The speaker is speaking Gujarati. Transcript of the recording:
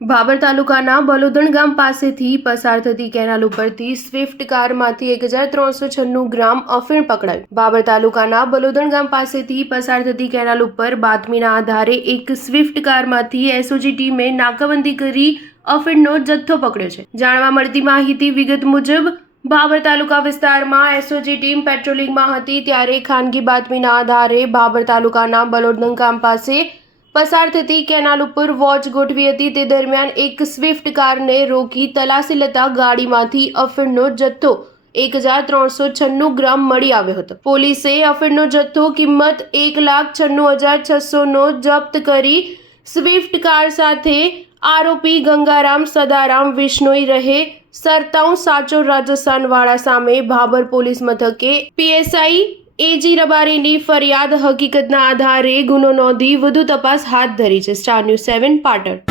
ભાભર તાલુકાના બલોદણ ગામ પાસેથી પસાર થતી કેનાલ ઉપરથી સ્વિફ્ટ કારમાંથી 1396 ગ્રામ અફીણ પકડાયું। ભાભર તાલુકાના બલોદણ ગામ પાસેથી પસાર થતી કેનાલ ઉપર બાતમીના આધારે એક સ્વિફ્ટ કારમાંથી એસઓજી ટીમે નાકાબંધી કરી અફીણનો જથ્થો પકડ્યો છે। જાણવા મળતી માહિતી વિગત મુજબ ભાભર તાલુકા વિસ્તારમાં એસઓજી ટીમ પેટ્રોલિંગમાં હતી ત્યારે ખાનગી બાતમીના આધારે ભાભર તાલુકાના બલોદણ ગામ પાસે પસાર થતી કેનાલ ઉપર વોચ ગોઠવી હતી। તે દરમિયાન એક સ્વિફ્ટ કારને રોકી તલાશી લેતા ગાડીમાંથી અફીણનો જથ્થો 1396 ગ્રામ મળી આવ્યો હતો। પોલીસે અફીણનો જથ્થો કિંમત 1,96,600 નો જપ્ત કરી સ્વિફ્ટ કાર સાથે આરોપી ગંગારામ સદારામ વિશ્નોઈ રહે સરતાઉ સાચોર રાજસ્થાન વાળા સામે ભાભર પોલીસ મથકે પીએસઆઈ એજી રબારીની ફરિયાદ હકીકતના આધારે ગુનો નોંધી વધુ તપાસ હાથ ધરી છે। Star news 7 Patan.